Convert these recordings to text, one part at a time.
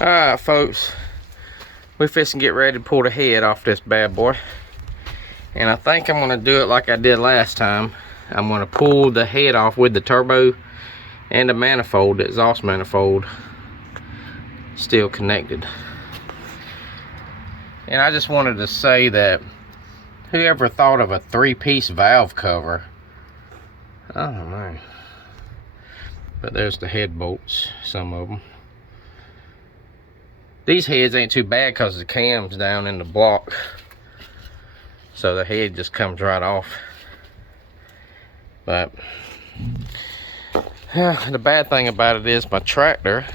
Alright folks, we fixing to get ready to pull the head off this bad boy. And I think I'm going to do it like I did last time. I'm going to pull the head off with the turbo and the manifold, the exhaust manifold, still connected. And I just wanted to say that whoever thought of a 3-piece valve cover, I don't know. But there's the head bolts, some of them. These heads ain't too bad because the cam's down in the block, so the head just comes right off. But the bad thing about it is my tractor,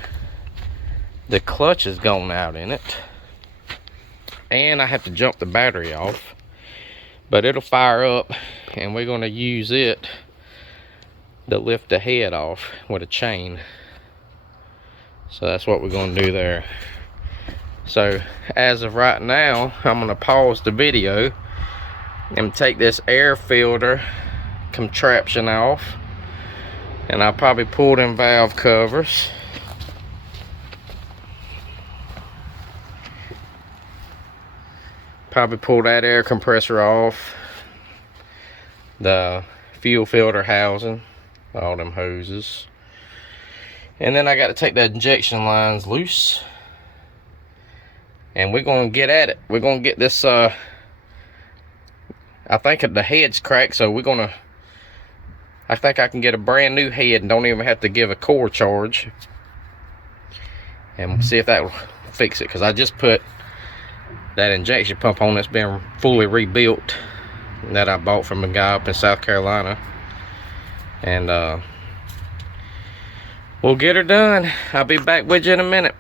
the clutch is gone out in it, and I have to jump the battery off. But it'll fire up, and we're going to use it to lift the head off with a chain. So that's what we're going to do there. So as of right now, I'm going to pause the video and take this air filter contraption off, and I'll probably pull them valve covers. Probably pull that air compressor off, the fuel filter housing, all them hoses, and then I got to take the injection lines loose, and we're going to get at it. We're going to get this I think the head's cracked, so I think I can get a brand new head and don't even have to give a core charge, and see if that will fix it, because I just put that injection pump on that's been fully rebuilt that I bought from a guy up in South Carolina. And we'll get her done. I'll be back with you in a minute.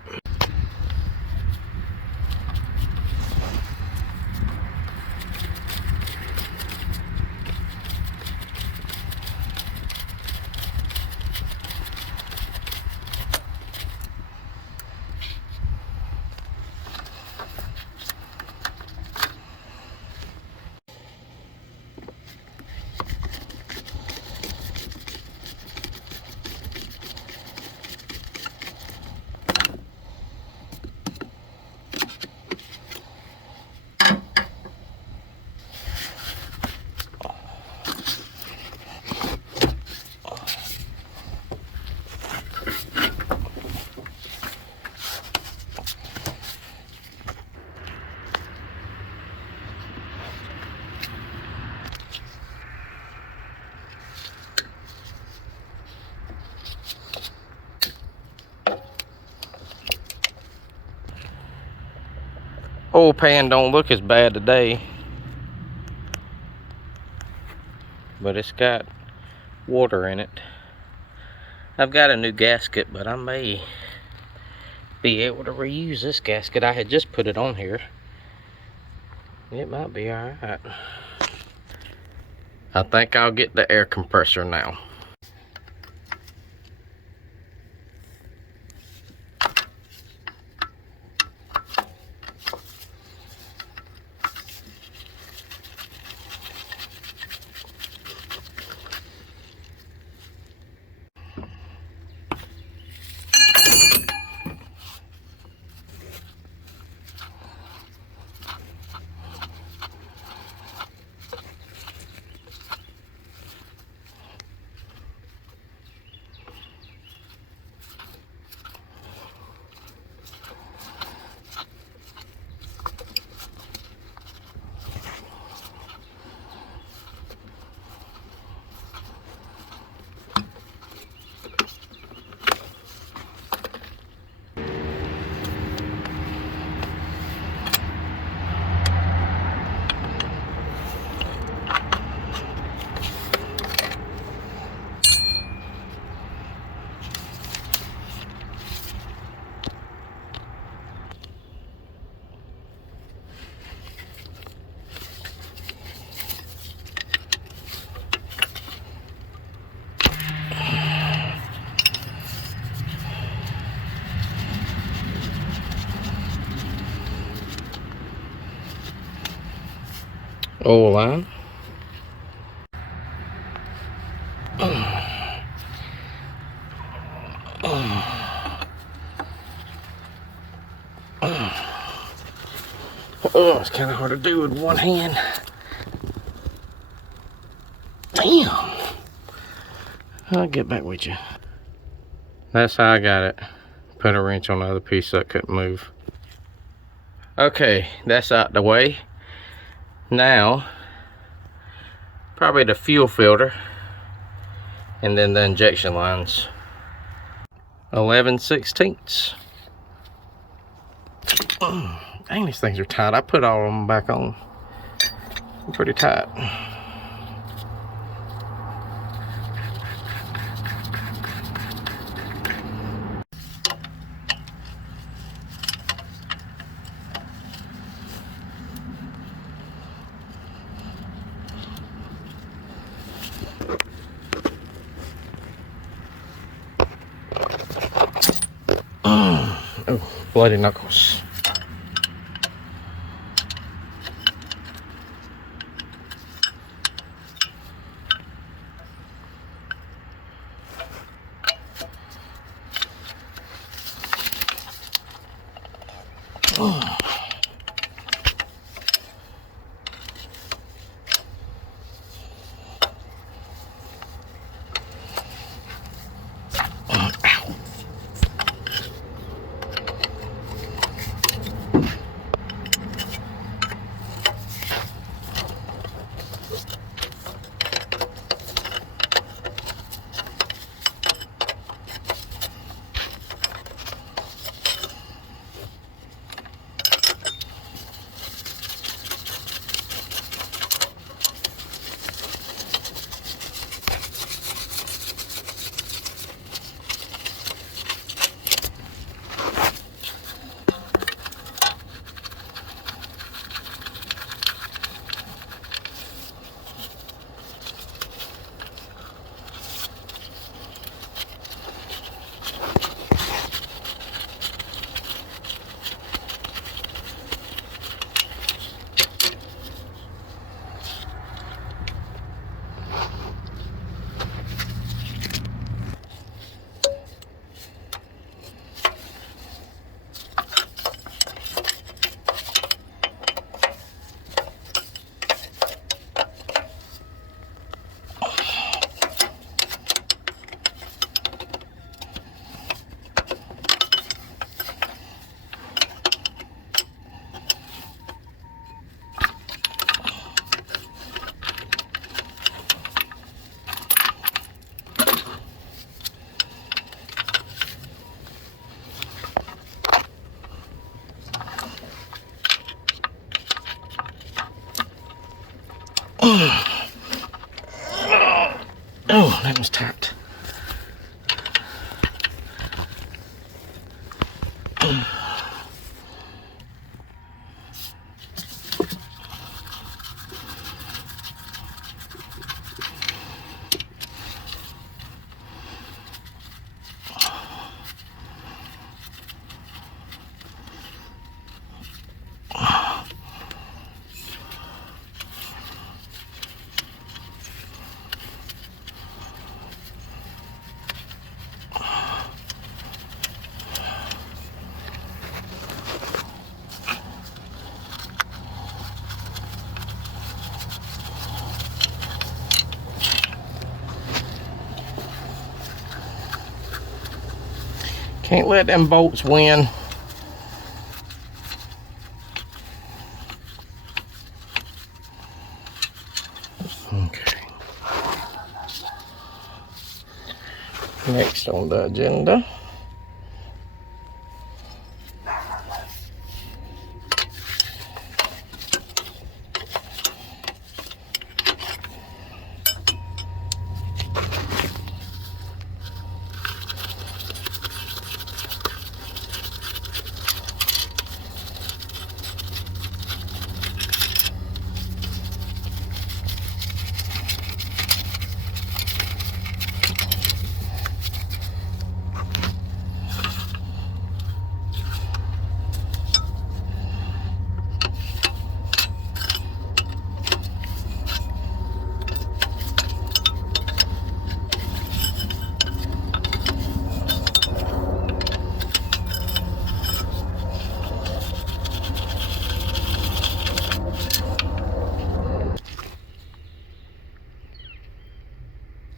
Oil pan don't look as bad today, but it's got water in it. I've got a new gasket, but I may be able to reuse this gasket. I had just put it on here. It might be alright. I think I'll get the air compressor now. Oil line. Oh, it's kind of hard to do with one hand. Damn. I'll get back with you. That's how I got it. Put a wrench on the other piece so it couldn't move. Okay, that's out the way. Now, probably the fuel filter and then the injection lines. 11/16. Dang, these things are tight. I put all of them back on. I'm pretty tight. Oh, bloody knuckles. Oh, that was tight. Can't let them bolts win. Okay. Next on the agenda.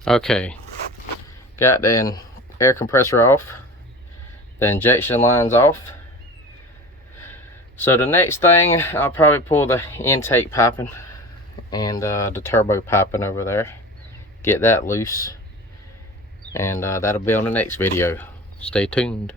Okay, got the air compressor off, the injection lines off. So the next thing, I'll probably pull the intake piping and the turbo piping over there, get that loose, and that'll be on the next video. Stay tuned.